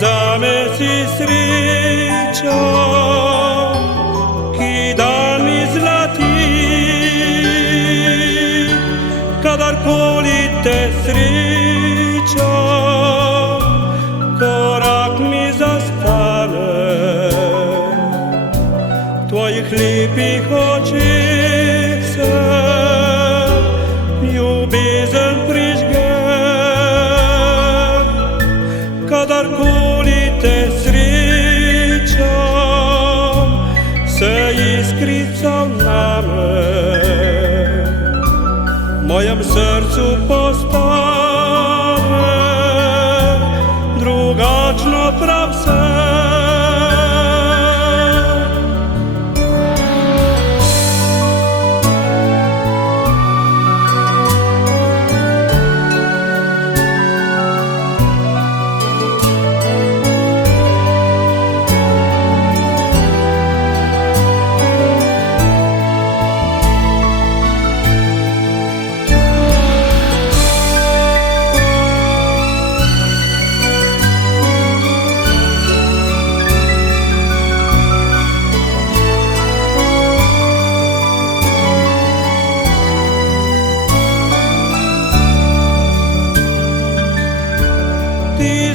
Zameci sreća, ki dan mi zlati, kadarkoli te sreća, korak mi zastane, tvojih lepih očeh se ljubezen prižge, kadarkoli te sreća se iskrica v name, mojem srcu postane drugačno prav vse. Ti